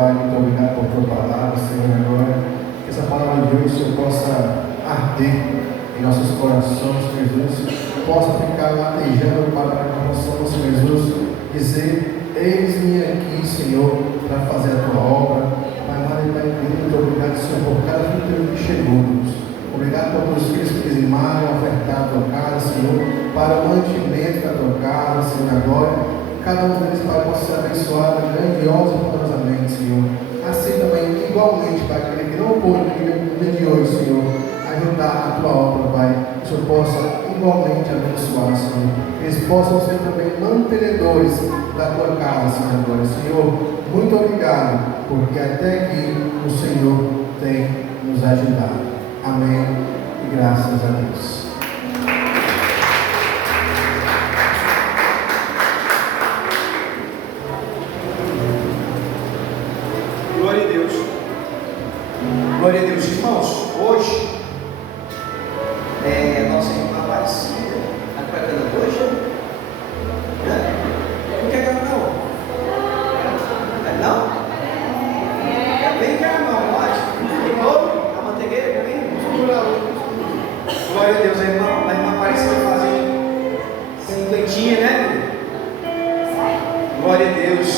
Pai, muito obrigado por tua palavra, Senhor, agora. Que essa palavra de hoje, Senhor, possa arder em nossos corações, Jesus, possa ficar latejando para que nós possamos, Jesus, dizer: eis-me aqui, Senhor, para fazer a tua obra. Pai, muito obrigado, Senhor, por cada filho que chegou, Deus. Obrigado por todos os filhos que dizimaram, ofertaram a tua casa, Senhor, para o mantimento da tua casa, Senhor, agora. Cada um deles, Pai, possa ser abençoado grandiosa e poderosamente, Senhor. Assim também, igualmente, Pai, aquele que não pôde no dia de hoje, Senhor, ajudar a tua obra, Pai, que o Senhor possa igualmente abençoar, Senhor. Que eles possam ser também mantenedores da tua casa, Senhor, agora. Senhor, muito obrigado, porque até aqui o Senhor tem nos ajudado. Amém. E graças a Deus. Glória a Deus. Glória a Deus, irmãos. Hoje nossa irmã Aparecida está pregando hoje. Não quer cantar não? Não? Vem cá, irmão, pode. De novo, a manteigueira também. Glória a Deus, a irmã Aparecida fazendo cinquentinha, né? Glória a Deus.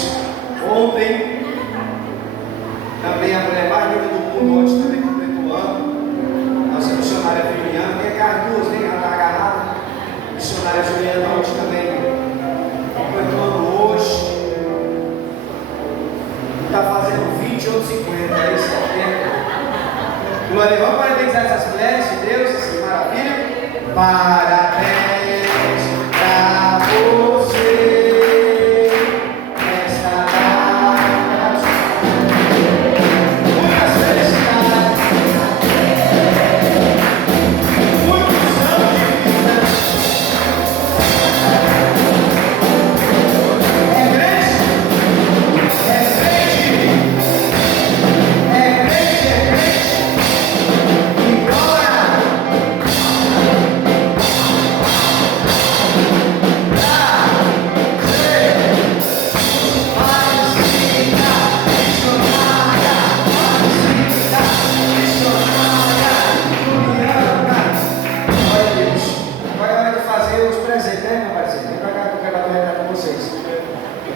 Ontem também a mulher mais linda do mundo, hoje também completou o ano. Nossa missionária Juliana, vem cá as duas, vem, ela está agarrada. Missionária Juliana, hoje também completou o ano hoje. Está fazendo 20 ou 50, é isso, 70. Glória a Deus, vamos parabenizar essas mulheres de Deus, assim, maravilha. Parabéns para você.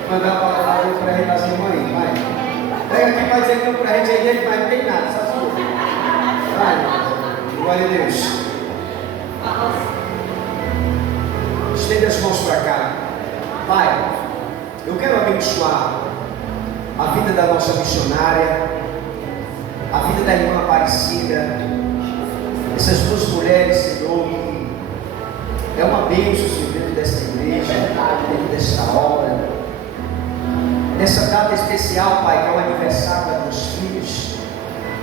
Mandar a palavra para a gente das irmãs, vai. Pega aqui para dizer que não para a gente aí dentro, mas não tem nada, só sua. Vai. Glória a Deus. Estende as mãos para cá. Pai, eu quero abençoar a vida da nossa missionária, a vida da irmã Aparecida, essas duas mulheres, Senhor, que é uma bênção, Senhor, dentro desta igreja, dentro desta obra. Nessa data especial, Pai, que é o aniversário dos meus filhos,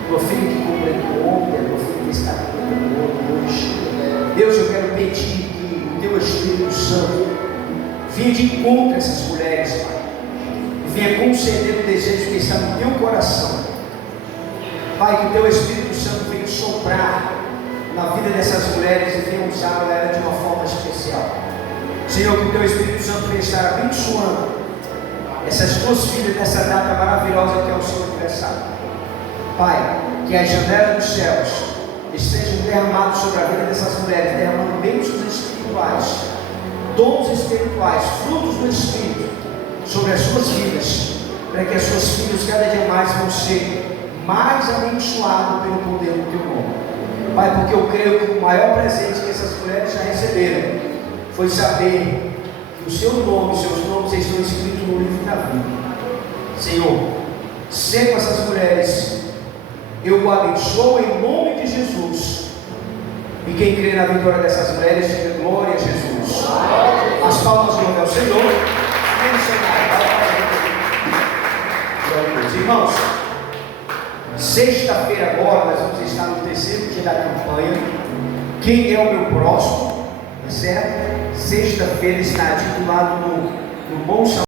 meu filho que completou ontem, meu filho que está completando hoje. Deus, eu quero pedir que o Teu Espírito Santo venha de encontro a essas mulheres, Pai, e venha conceder o desejo que está no Teu coração. Pai, que o Teu Espírito Santo venha soprar na vida dessas mulheres e venha usar ela de uma forma especial. Senhor, que o Teu Espírito Santo venha estar abençoando essas duas filhas nessa data maravilhosa que é o seu aniversário. Pai, que as janelas dos céus estejam derramadas sobre a vida dessas mulheres, derramando bênçãos espirituais, dons espirituais, frutos do Espírito sobre as suas vidas, para que as suas filhas cada dia mais vão ser mais abençoadas pelo poder do Teu nome. Pai, porque eu creio que o maior presente que essas mulheres já receberam foi saber que o seu nome, os seus nomes estão escritos no livro da vida. Senhor, ser com essas mulheres, eu o abençoo em nome de Jesus. E quem crê na vitória dessas mulheres, diga glória a Jesus. As palmas de ao Senhor. Amém, Senhor. Irmãos, sexta-feira agora nós vamos estar no terceiro dia da campanha. Quem é o meu próximo? Certo? Sexta-feira está titulado no Bom Samaritano.